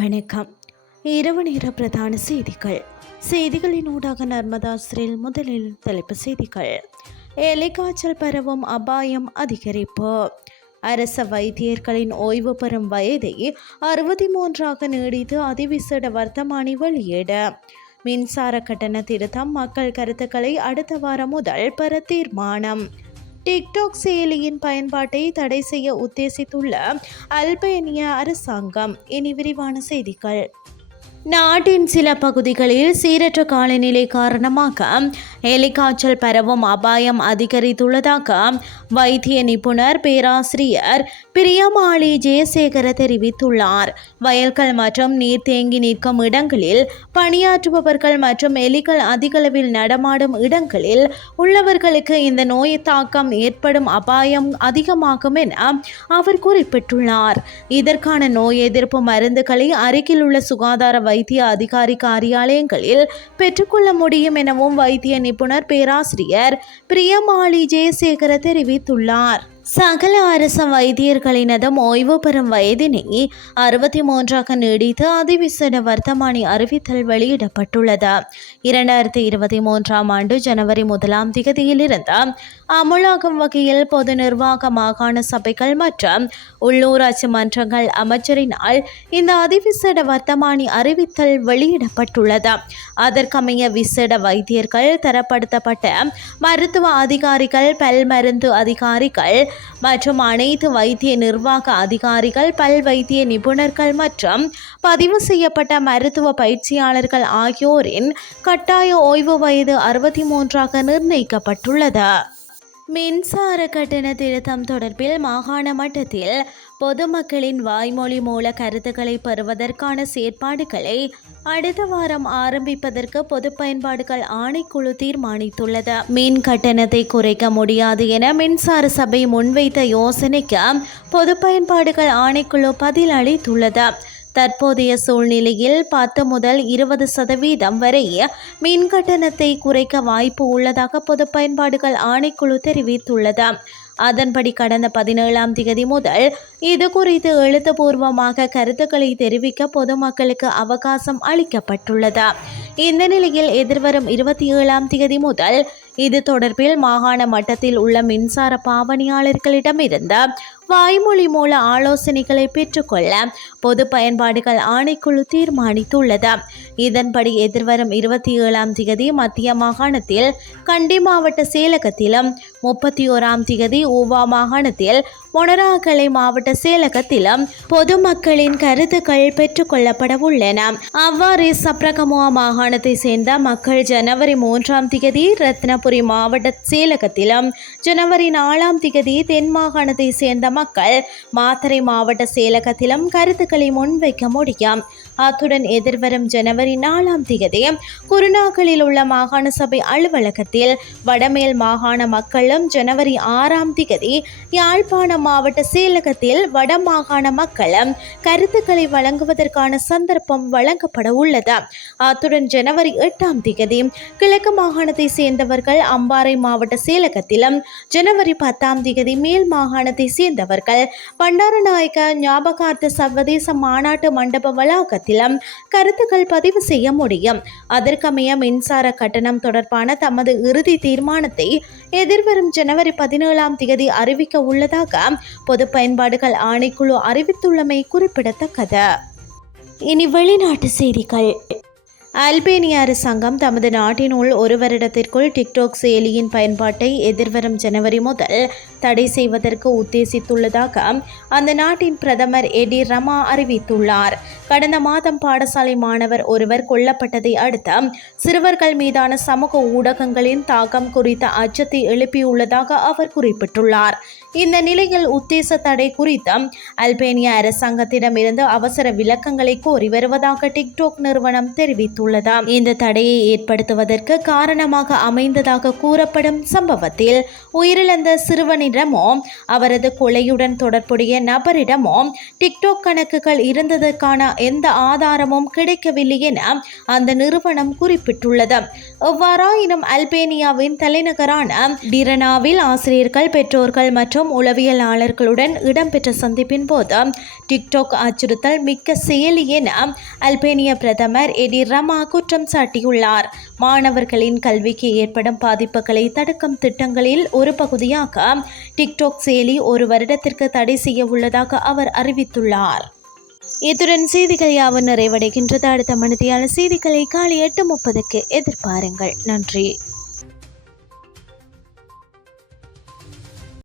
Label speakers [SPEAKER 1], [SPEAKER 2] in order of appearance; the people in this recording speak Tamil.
[SPEAKER 1] வணக்கம். இரவு நேர பிரதான செய்திகள். செய்திகளின் ஊடாக நர்மதாஸ்ரில் முதலில் தலைப்பு செய்திகள். எலிகாய்ச்சல் பரவும் அபாயம் அதிகரிப்பு. அரச வைத்தியர்களின் ஓய்வு பெறும் வயதை அறுபத்தி மூன்றாக நீடித்து அதிவிசேட வர்த்தமானி வெளியீடு. மின்சார கட்டண திருத்தம் மக்கள் கருத்துக்களை அடுத்த வாரம் முதல் பெற தீர்மானம். டிக்டாக் செயலியின் பயன்பாட்டை தடை செய்ய உத்தேசித்துள்ள அல்பேனிய அரசாங்கம். இனி விரிவான செய்திகள். நாட்டின் சில பகுதிகளில் சீரற்ற காலநிலை காரணமாக எலிக்காய்ச்சல் பரவும் அபாயம் அதிகரித்துள்ளதாக வைத்திய நிபுணர் பேராசிரியர் பிரியமாளி ஜெயசேகர தெரிவித்துள்ளார். வயல்கள் மற்றும் நீர் தேங்கி நிற்கும் இடங்களில் பணியாற்றுபவர்கள் மற்றும் எலிகள் அதிகளவில் நடமாடும் இடங்களில் உள்ளவர்களுக்கு இந்த நோய் தாக்கம் ஏற்படும் அபாயம் அதிகமாகும் என அவர் குறிப்பிட்டுள்ளார். இதற்கான நோய் எதிர்ப்பு மருந்துகளை அருகில் உள்ள சுகாதார வைத்திய அதிகாரி காரியாலயங்களில் பெற்றுக்கொள்ள முடியும் எனவும் வைத்திய நிபுணர் பேராசிரியர் பிரியமாளி ஜெயசேகர தெரிவித்துள்ளார். சகல அரச வைத்தியர்களினதும் ஓய்வு பெறும் வயதினை அறுபத்தி மூன்றாக நீடித்து அதிவிசேட வர்த்தமானி அறிவித்தல் வெளியிடப்பட்டுள்ளது. இரண்டாயிரத்தி இருபத்தி மூன்றாம் ஆண்டு ஜனவரி முதலாம் திகதியிலிருந்து அமுலாகும் வகையில் பொது நிர்வாக மாகாண சபைகள் மற்றும் உள்ளூராட்சி மன்றங்கள் அமைச்சரினால் இந்த அதிவிசேட வர்த்தமானி அறிவித்தல் வெளியிடப்பட்டுள்ளது. அதற்கமைய விசேட வைத்தியர்கள் தரப்படுத்தப்பட்ட மருத்துவ அதிகாரிகள் பல் மருந்து அதிகாரிகள் மற்றும் அனைத்து வைத்திய நிர்வாக அதிகாரிகள் பல் வைத்திய நிபுணர்கள் மற்றும் பதிவு செய்யப்பட்ட மருத்துவ பயிற்சியாளர்கள் ஆகியோரின் கட்டாய ஓய்வு வயது அறுபத்தி மூன்றாக நிர்ணயிக்கப்பட்டுள்ளது. மின்சார கட்டண திருத்தம் தொடர்பில் மாகாண மட்டத்தில் பொதுமக்களின் வாய்மொழி மூல கருத்துக்களை பெறுவதற்கான செயற்பாடுகளை அடுத்த வாரம் ஆரம்பிப்பதற்கு பொது பயன்பாடுகள் ஆணைக்குழு தீர்மானித்துள்ளது. மின் கட்டணத்தை குறைக்க முடியாது என மின்சார சபை முன்வைத்த யோசனைக்கு பொது பயன்பாடுகள் ஆணைக்குழு பதில் அளித்துள்ளது தற்போதைய சூழ்நிலையில் பத்து முதல் இருபது சதவீதம் வரை மின் கட்டணத்தை குறைக்க வாய்ப்பு உள்ளதாக பொது பயன்பாடுகள் ஆணைக்குழு தெரிவித்துள்ளது. அதன்படி கடந்த பதினேழாம் தேதி முதல் இது குறித்து எழுத்துப்பூர்வமாக கருத்துக்களை தெரிவிக்க பொதுமக்களுக்கு அவகாசம் அளிக்கப்பட்டுள்ளது. இந்த நிலையில் எதிர்வரும் இருபத்தி ஏழாம் தேதி முதல் இது தொடர்பில் மாகாண மட்டத்தில் உள்ள மின்சார பாவனையாளர்களிடமிருந்து வாய்மொழி மூல ஆலோசனைகளை பெற்றுக்கொள்ள பொது பயன்பாடுகள் ஆணைக்குழு தீர்மானித்துள்ளது. இதன்படி எதிர்வரும் இருபத்தி ஏழாம் திகதி மத்திய மாகாணத்தில் கண்டி மாவட்ட செயலகத்திலும் முப்பத்தி ஓராம் திகதி ஊவா மாகாணத்தில் மொனராகலை மாவட்ட செயலகத்திலும் பொதுமக்களின் கருத்துக்கள் பெற்றுக்கொள்ளப்பட உள்ளன அவ்வாறு சப்ரகமுவா மாகாணத்தை சேர்ந்த மக்கள் ஜனவரி மூன்றாம் திகதி ரத்னபுரி மாவட்ட செயலகத்திலும் ஜனவரி நாலாம் திகதி தென் மாகாணத்தை சேர்ந்த மக்கள் மாத்தறை மாவட்ட செயலகத்திலும் கருத்துக்களை முன்வைக்க முடியும். அத்துடன் எதிர்வரும் ஜனவரி நாலாம் திகதி குருநாகலில் உள்ள மாகாண சபை அலுவலகத்தில் வடமேல் மாகாண மக்களும் ஜனவரி ஆறாம் திகதி யாழ்ப்பாண மாவட்ட செயலகத்தில் வட மாகாண மக்களும் கருத்துக்களை வழங்குவதற்கான சந்தர்ப்பம் வழங்கப்பட உள்ளது. அத்துடன் ஜனவரி எட்டாம் திகதி கிழக்கு மாகாணத்தை சேர்ந்தவர்கள் அம்பாறை மாவட்ட செயலகத்திலும் ஜனவரி பத்தாம் திகதி மேல் மாகாணத்தை சேர்ந்தவர்கள் பண்டாரநாயக்க ஞாபகார்த்த சர்வதேச மாநாட்டு மண்டப வளாகத்தில் வளாகத்திலும் கருத்துக்கள் பதிவு செய்ய முடியும். அதற்கமைய மின்சார கட்டணம் தொடர்பான தமது இறுதி தீர்மானத்தை எதிர்வரும் ஜனவரி பதினேழாம் தேதி அறிவிக்க உள்ளதாக பொது பயன்பாடுகள் ஆணைக்குழு அறிவித்துள்ளமை குறிப்பிடத்தக்கது. இனி வெளிநாட்டு செய்திகள். அல்பேனிய அரசாங்கம் தமது நாட்டினுள் ஒரு வருடத்திற்குள் டிக்டாக் செயலியின் பயன்பாட்டை எதிர்வரும் ஜனவரி முதல் தடை செய்வதற்கு உத்தேசித்துள்ளதாக அந்த நாட்டின் பிரதமர் எடி ரமா அறிவித்துள்ளார். கடந்த மாதம் பாடசாலை மாணவர் ஒருவர் கொல்லப்பட்டதை அடுத்து சிறுவர்கள் மீதான சமூக ஊடகங்களின் தாக்கம் குறித்த அச்சத்தை எழுப்பியுள்ளதாக அவர் குறிப்பிட்டுள்ளார். இந்த நிலையில் உத்தேச தடை குறித்து அல்பேனிய அரசாங்கத்திடமிருந்து அவசர விளக்கங்களை கோரி வருவதாக டிக்டாக் நிறுவனம் தெரிவித்துள்ளது. இந்த தடையை ஏற்படுத்துவதற்கு காரணமாக அமைந்ததாக கூறப்படும் சம்பவத்தில் உயிரிழந்த சிறுவனிடமோ அவரது கொலையுடன் தொடர்புடைய நபரிடமோ டிக்டாக் கணக்குகள் இருந்ததற்கான எந்த ஆதாரமும் கிடைக்கவில்லை என அந்த நிறுவனம் குறிப்பிட்டுள்ளது எவ்வாறாயினும் அல்பேனியாவின் தலைநகரான டிரனாவில் ஆசிரியர்கள் பெற்றோர்கள் மற்றும் உளவியலாளர்களுடன் இடம்பெற்ற சந்திப்பின் போது டிக்டாக் அச்சுறுத்தல் மிக்க செயலி என அல்பேனிய பிரதமர் எடி ரம குற்றம் சாட்டியுள்ளார். மாணவர்களின் கல்விக்கு ஏற்படும் பாதிப்புகளை தடுக்கும் திட்டங்களில் ஒரு பகுதியாக டிக்டாக் செயலி ஒரு வருடத்திற்கு தடை செய்ய உள்ளதாக அவர் அறிவித்துள்ளார். இத்துடன் செய்திகள் யாவும் நிறைவடைகின்றது. அடுத்த மனதியால் செய்திகளை காலை எட்டு முப்பதுக்கு எதிர்பாருங்கள். நன்றி.